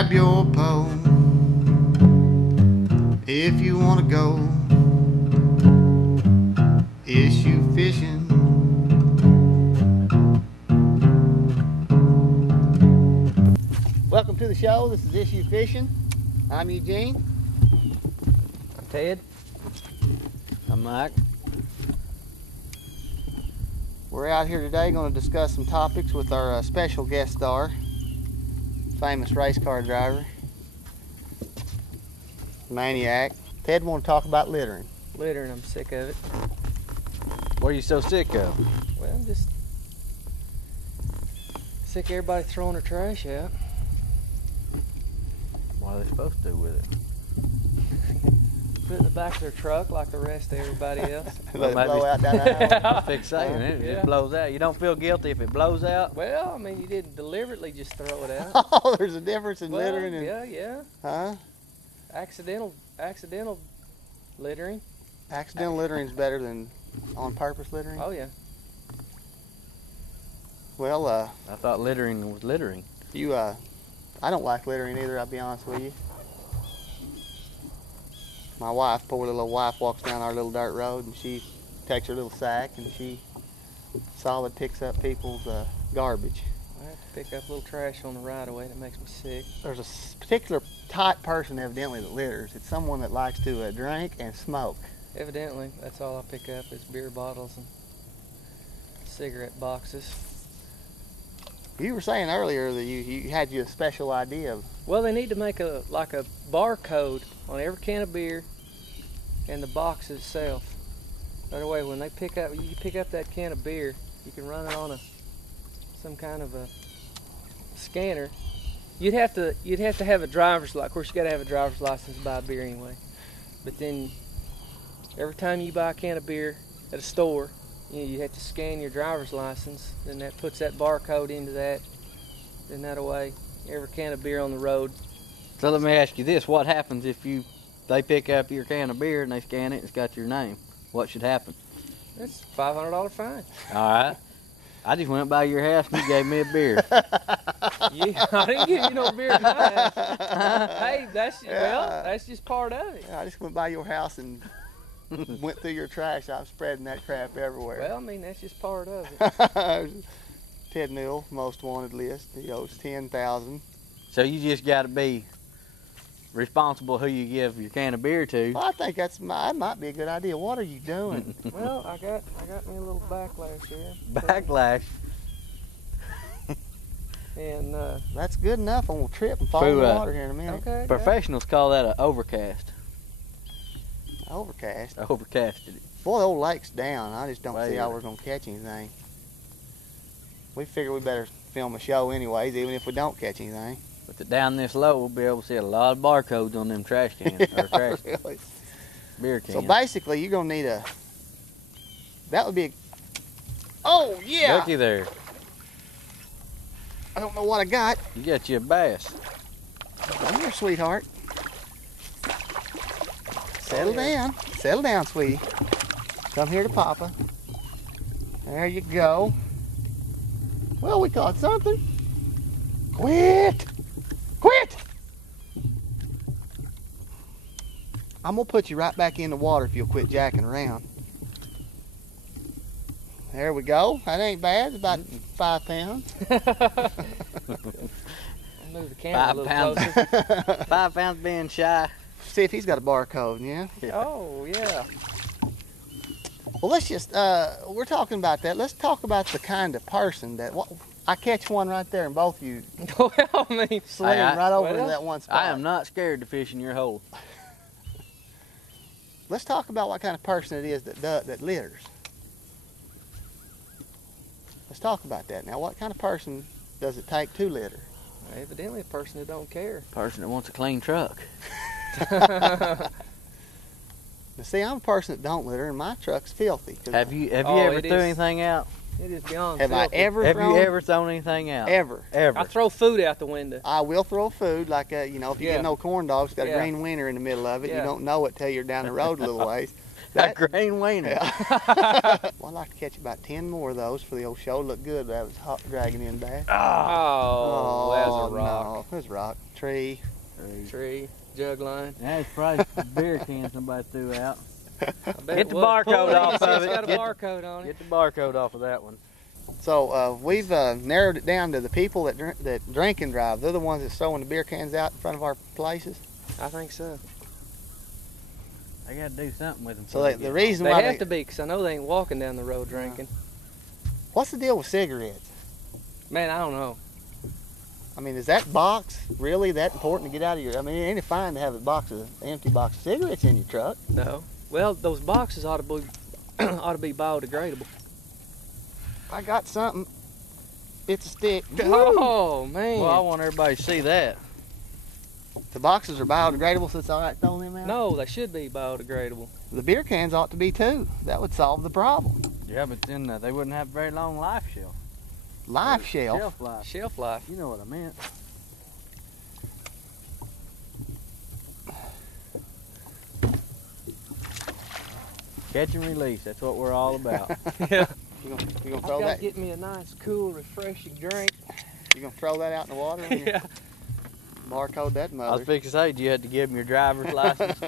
grab your pole if you want to go issue fishing. Welcome to the show. This is Issue Fishing. I'm Eugene. I'm Ted. I'm Mike. We're out here today going to discuss some topics with our special guest star, famous race car driver, Maniac. Ted want to talk about littering. Littering, I'm sick of it. What are you so sick of? Well, I'm just sick of everybody throwing their trash out. What are they supposed to do with it? Put it in the back of their truck like the rest of everybody else. Let it blow out down the aisle. Fix saying it Yeah. just blows out. You don't feel guilty if it blows out? Well, I mean, you didn't deliberately just throw it out. Oh, there's a difference in Well, littering and yeah. huh? Accidental littering. Accidental littering is better than on purpose littering. Oh yeah. Well, I thought littering was littering. I don't like littering either. I'll be honest with you. My wife, poor little wife, walks down our little dirt road and she takes her little sack and she solid picks up people's garbage. I have to pick up a little trash on the right of way. That makes me sick. There's a particular type person evidently that litters. It's someone that likes to drink and smoke. Evidently, that's all I pick up is beer bottles and cigarette boxes. You were saying earlier that you had a special idea of. Well, they need to make a barcode on every can of beer and the box itself. That way, when you pick up that can of beer, you can run it on some kind of a scanner. You'd have to have a driver's license. Of course, you got to have a driver's license to buy beer anyway. But then, every time you buy a can of beer at a store, you have to scan your driver's license. Then that puts that barcode into that. Then that way, every can of beer on the road. So let me ask you this. What happens if they pick up your can of beer and they scan it and it's got your name? What should happen? That's a $500 fine. All right. I just went by your house and you gave me a beer. Yeah, I didn't give you no beer tonight. Hey, that's just part of it. I just went by your house and went through your trash. I'm spreading that crap everywhere. Well, I mean, that's just part of it. Ted Newell, most wanted list. He owes $10,000. So you just got to be responsible who you give your can of beer to. Well, I think that might be a good idea. What are you doing? Well, I got me a little backlash here. Backlash. And That's good enough. I'm gonna trip and fall in the water here in a minute. okay. Professionals call that an overcast. Overcast. Overcasted it. Boy, the old lake's down. I just don't see how Well. we're gonna catch anything. We figure we better film a show anyways, even if we don't catch anything. With it down this low, we'll be able to see a lot of barcodes on them trash cans or trash Really. beer cans. So basically, you're gonna need that would be a, oh yeah! Looky there. I don't know what I got. You got you a bass. Come here, sweetheart. Settle down. Settle down, sweetie. Come here to Papa. There you go. Well, we caught something. Quit! Quit! I'm gonna put you right back in the water if you'll quit jacking around. There we go. That ain't bad. It's about 5 pounds. Move the camera a little 5 pounds. closer. 5 pounds being shy. See if he's got a barcode, yeah? Oh yeah. Well, let's just, we're talking about that. Let's talk about the kind of person that, I catch one right there and both of you Well, I mean, slam right over well, in that one spot. I am not scared to fish in your hole. Let's talk about what kind of person it is that litters. Let's talk about that. Now, what kind of person does it take to litter? evidently a person who don't care. Person that wants a clean truck. Now, see, I'm a person that don't litter, and my truck's filthy. Have you Oh, ever it threw is. anything out? It is beyond Have I filthy. ever Have thrown? you ever thrown anything out? Ever. Ever. I throw food out the window. I will throw food, like, if you Yeah. get no corn dogs, got a Yeah. green winner in the middle of it, you Yeah. don't know it till you're down the road a little ways. That grain wiener. Yeah. Well, I'd like to catch about 10 more of those for the old show. Look good. That was hot dragging in bass. Oh, that was a rock. No, it was a rock. Tree. Tree, jug line. That's probably the beer can somebody threw out. I bet Get it the was. barcode Pull off it's of it. got a Get the- barcode on it. Get the barcode off of that one. So we've narrowed it down to the people that drink and drive. They're the ones that's throwing the beer cans out in front of our places. I think so. I gotta do something with them. So the reason They why have to be, because I know they ain't walking down the road drinking. What's the deal with cigarettes? Man, I don't know. I mean, is that box really that important to get out of your? I mean, it ain't fine to have an empty box of cigarettes in your truck. No. Well, those boxes ought to be ought to be biodegradable. I got something. It's a stick. Oh man. Well, I want everybody to see that. The boxes are biodegradable, so it's all right throwing them out? No, they should be biodegradable. The beer cans ought to be too. That would solve the problem. Yeah, but then they wouldn't have very long life shelf. Life shelf. Shelf life. Shelf life. You know what I meant. Catch and release. That's what we're all about. Yeah. You gonna I throw gotta that? get me a nice, cool, refreshing drink. You gonna throw that out in the water? Yeah. Barcode that I was mother. fixing to say, you had to give him your driver's license.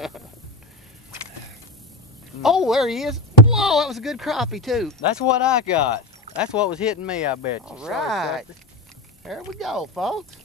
Oh, there he is. Whoa, that was a good crappie too. That's what I got. That's what was hitting me, I bet you. All Sorry, right. sucker. There we go, folks.